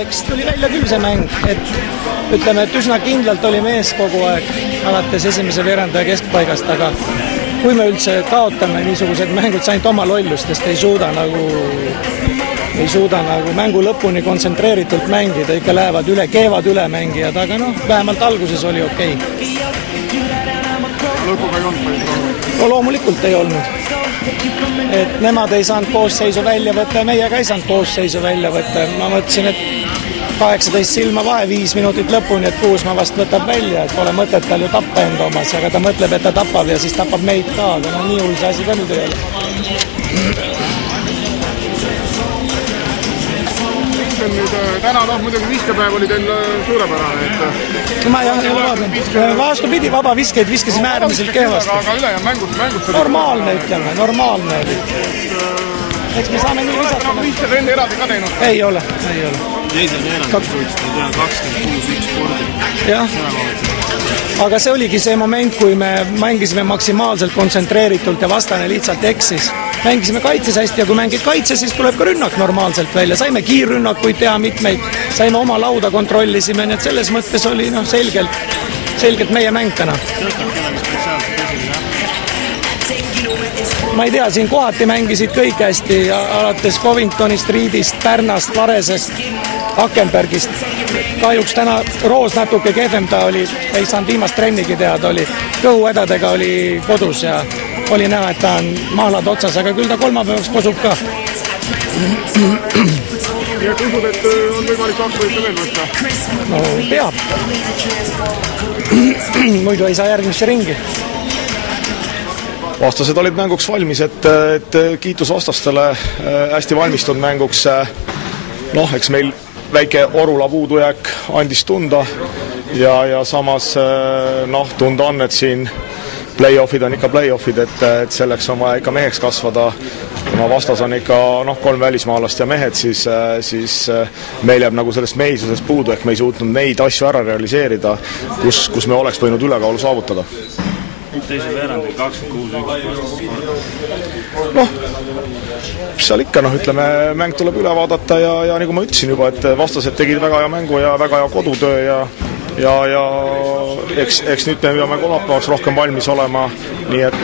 eks tuli välja küll see mäng, et ütleme, et üsna kindlalt oli mees kogu aeg alates esimese veerandaja keskpaigast, aga kui me üldse kaotame niisugused mängud ainult oma lollustest, ei suuda nagu mängu lõpuni kontsentreeritult mängida, ikka lähevad üle, keevad ülemängijad, aga vähemalt alguses oli okei. Lõpuga ei olnud? No loomulikult ei olnud. Et nemad ei saanud koosseisu välja võtta ja meie ka ei saanud koosseisu välja võtta. Ma mõtlesin, et 18 silma vahe, 5 minutit lõpuni, et Kuusma vast võtab välja, et pole mõtet tal ju tappa enda omas, aga ta mõtleb, et ta tapab ja siis tapab meid ka, aga nii hull see asi ka nüüd ei ole. Täna muidugi viskepäev oli teil suurepärane, et... Ma ei ole vaadanud. Vastupidi, vaba viskeid viskasime äärmiselt kehvasti. Aga ülejäänud mängust... Normaalne, ütleme, normaalne oli. Eks me saame nii visata. Olete viiste trenni eraldi ka teinud? Ei ole. Teisel veerandis võiksite teha 26-1 spordi. Jah. Aga see oligi see moment, kui me mängisime maksimaalselt kontsentreeritult ja vastane lihtsalt eksis. Mängisime kaitses hästi ja kui mängid kaitses, siis tuleb ka rünnak normaalselt välja. Saime kiirrünnakuid teha mitmeid, saime oma lauda kontrollisime, nii et selles mõttes oli selgelt meie mäng täna. Ma ei tea, siin kohati mängisid kõik hästi, alates Covingtonist, Riidist, Pärnast, Varesest, Akenbergist. Kahjuks täna Roos natuke kehvem ta oli, ei saanud viimast trennigi teha, ta oli kõhuhädadega oli kodus ja oli näha, et ta on mahlad otsas, aga küll ta kolmapäevaks kosub ka. Ja usud, et on võimalik 2 võita veel võtta? No peab. Muidu ei saa järgmisse ringi. Vastased olid mänguks valmis, et kiitus vastastele hästi valmistunud mänguks. Eks meil väike Orula puudujääk andis tunda ja samas tunda on, et siin play-offid on ikka play-offid, et selleks on vaja ikka meheks kasvada. Kuna vastas on ikka 3 välismaalast ja mehed, siis meil jääb nagu sellest mehisusest puudu, ehk me ei suutnud neid asju ära realiseerida, kus me oleks võinud ülekaalu saavutada. Teisel veerandil 26-1 seal ikka, ütleme, mäng tuleb üle vaadata ja nagu ma ütlesin juba, et vastased tegid väga hea mängu ja väga hea kodutöö ja eks nüüd me peame kolmapäevaks rohkem valmis olema, nii et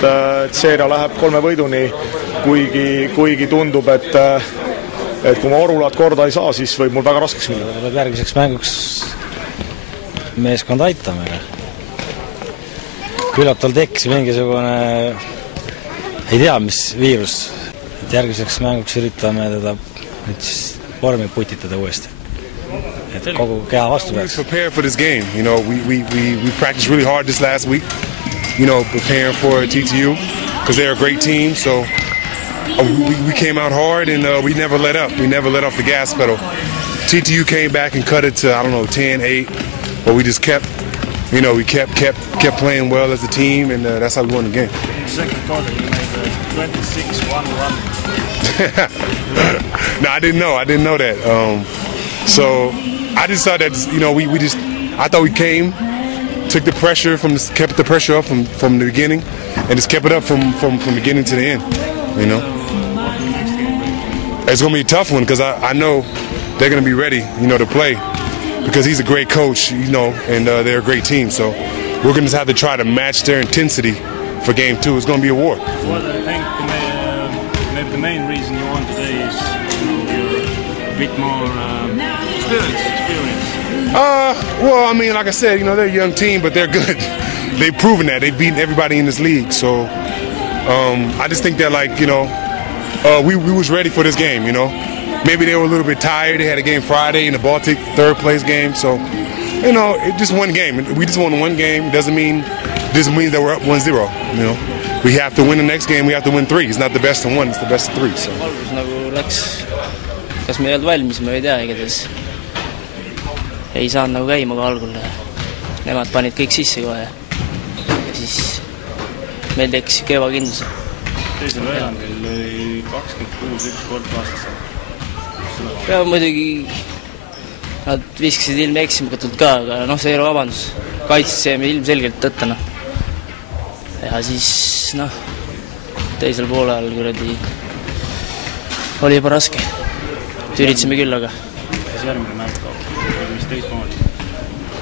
seeria läheb 3 võiduni, kuigi tundub, et kui ma Orulat korda ei saa, siis võib mul väga raskeks minna. Tuleb järgmiseks mänguks meeskond aitame. Küllap tal tekkis mingisugune, ei tea, mis viirus. Et järgmiseks mänguks üritame teda nüüd siis vormi putitada uuesti. Et kogu keha vastu peaks. We prepared for this game. We practiced really hard this last week, preparing for TTU because they're a great team. So we came out hard and we never let up. We never let off the gas pedal. TTU came back and cut it to, 10-8, but we just kept we kept playing well as a team, and that's how we won the game. Second quarter, you made 26-1-1. No, I didn't know that. So I just thought that I thought we came, took the pressure kept the pressure up from the beginning, and just kept it up from beginning to the end. It's going to be a tough one because I know they're going to be ready, to play. Because he's a great coach, and they're a great team. So we're going to have to try to match their intensity for game 2. It's going to be a war. What I think maybe the main reason you won today is you're a bit more experience. Well, like I said, they're a young team, but they're good. They've proven that. They've beaten everybody in this league. So I just think that, we was ready for this game, Maybe they were a little bit tired. They had a game Friday in the Baltic, third place game. So, it just one game. We just won 1 game. It doesn't mean that we're up 1-0. We have to win the next game. We have to win 3. It's not the best of 1. It's the best of 3. So. Algus nagu läks. Kas me ei olnud valmis, ma ei tea, igatahes. Ei saanud nagu käima ka algul. Nemad panid kõik sisse kohe. Ja siis meil tekkis keva kindlus. Teisel veerandil oli 26-1 sport vastas. Ja muidugi nad viskasid ilme eksimikatult ka, aga see ei ole vabandus. Kaitses jäime ilmselgelt tõttana. Ja siis, teisel poole ajal oli juba raske. Üritasime küll, aga siis järgmine mäng kaob, mis teistmoodi?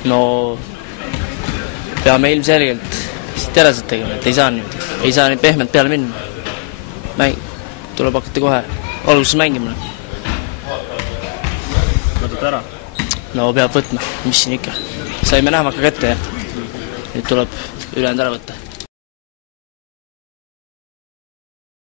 No peame ilmselgelt teraselt tegema, et ei saa nüüd pehmelt peale minna. Tuleb hakata kohe alguses mängima. Võtad ära? No peab võtma, mis siin ikka. Saime nähmaka kätte ja nüüd tuleb ülejäänud ära võtta.